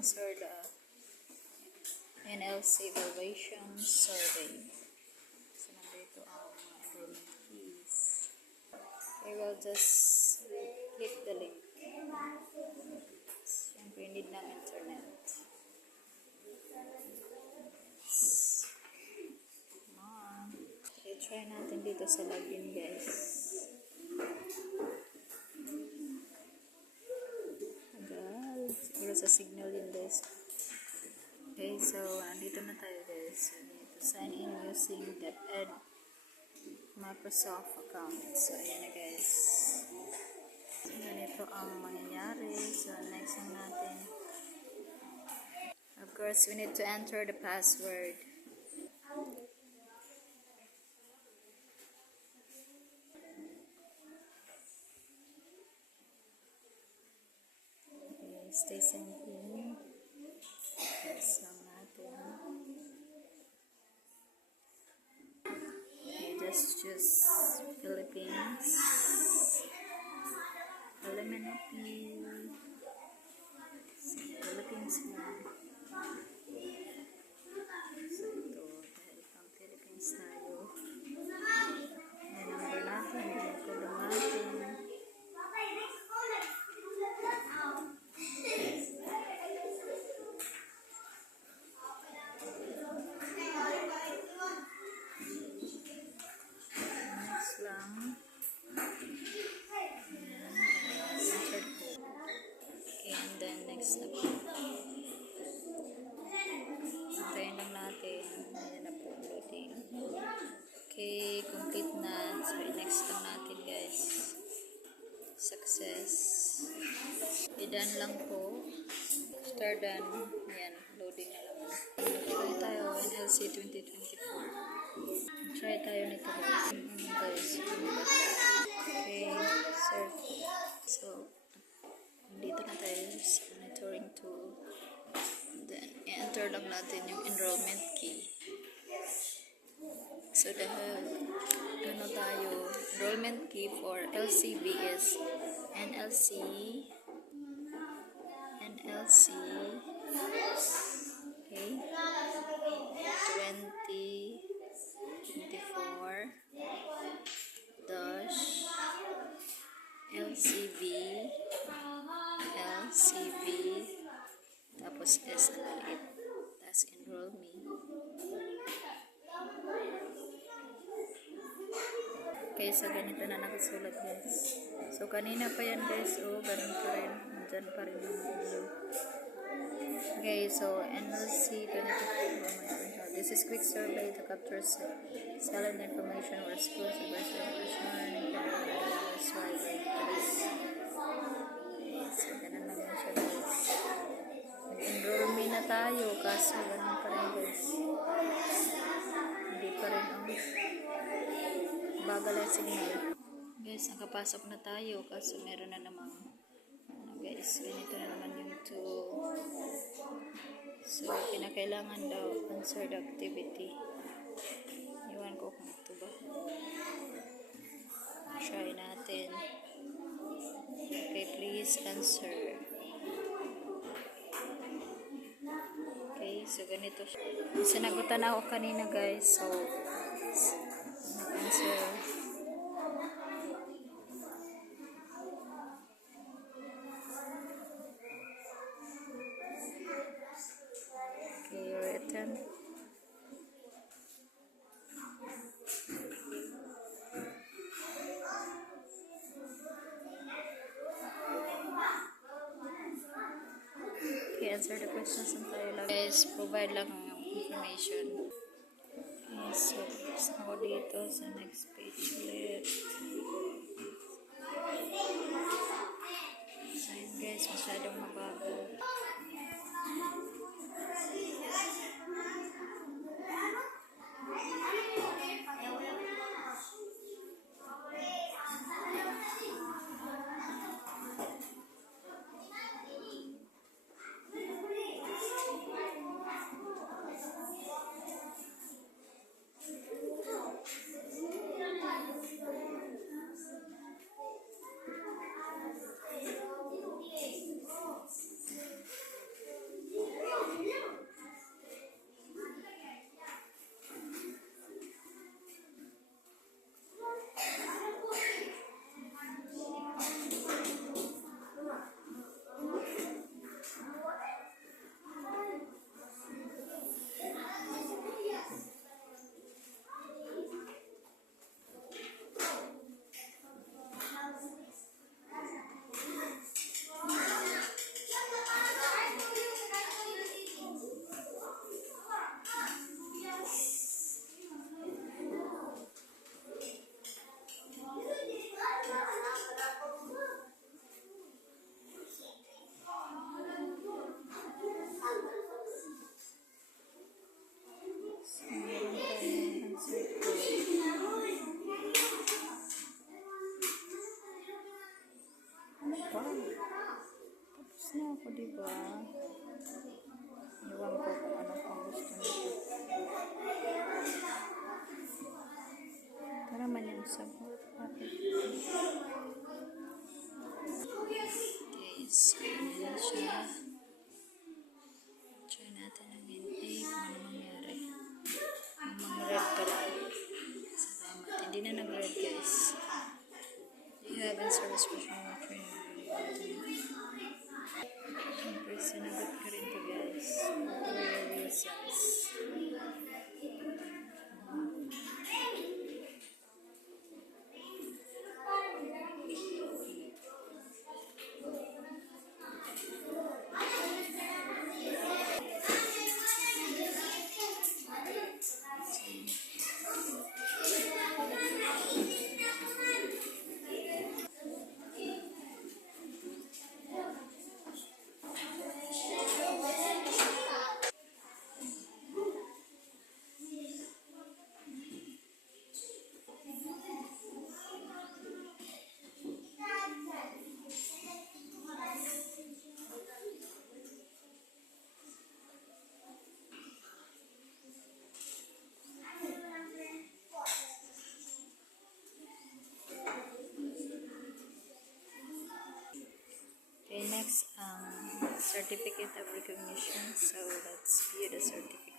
answer the NLC evaluation survey. So, nandito ang mga enrollment keys. I will just click the link. Siyempre, need ng internet. Come on. I-try natin dito sa login, guys. Siguro sa signal yun, guys. Okay, so nandito na tayo, guys. So, need to sign in using DepEd Microsoft account. So, ayan na, guys. So, ganito ang mangyayari. So, next lang natin. Of course, we need to enter the password. Stay signed in. Yes, lang natin. Okay, just choose Philippines. Elementary. Philippines na. So, ito. Dahil pang Philippines tayo. May number natin. May kulong natin. Antayin lang natin. Ayan na po, loading. Okay, complete na. So, next lang natin, guys. Success. I-done lang po. After done, ayan, loading na lang. Try tayo, NLC 2024. Try tayo nito, guys. Okay, search. So, dito na tayo sa monitoring tool. Then, i-enter lang natin yung enrollment key. So, dahil ano tayo, enrollment key for LCB is NLC, okay, 2024 dash LCB tapos S na maliit, tapos enroll me. Okay, so ganito na nakasulat, guys. So kanina pa yan, guys. So ganun pa rin, dyan pa rin yung blue. Okay, so NLC 2024. This is quick survey to capture salient information or schools advisory education and survey. So ganun lang yan siya, guys. Enroll me na tayo, kaso ganun pa rin, guys. Hindi pa rin ang bagal ang signal. Guys, nakapasok na tayo, kaso meron na namang guys, ganito na naman yung tool. So, pinakailangan daw answer the activity. Iwan ko kung ito ba. Try natin. Okay, please answer. Okay, so ganito siya. Sinagutan ako kanina, guys. So, answer. Okay, written. Okay, answer the questions and tayo lang. Guys, provide lang yung information. Okay, so, ako dito sa next page ulit. So, yun, guys, masyadong mabago. na ako, diba? Iwan ko kung ano pang gusto nito. Ito naman yung sagot. Okay, so yan siya. Try natin ang NA kung ano mangyari. Ang mga red pala. Salamat. Hindi na nag-red, guys. You have answered this question on training. Siyempre, sinagot ko rin to, guys. What were your reasons? Okay, next, certificate of recognition. So let's view the certificate.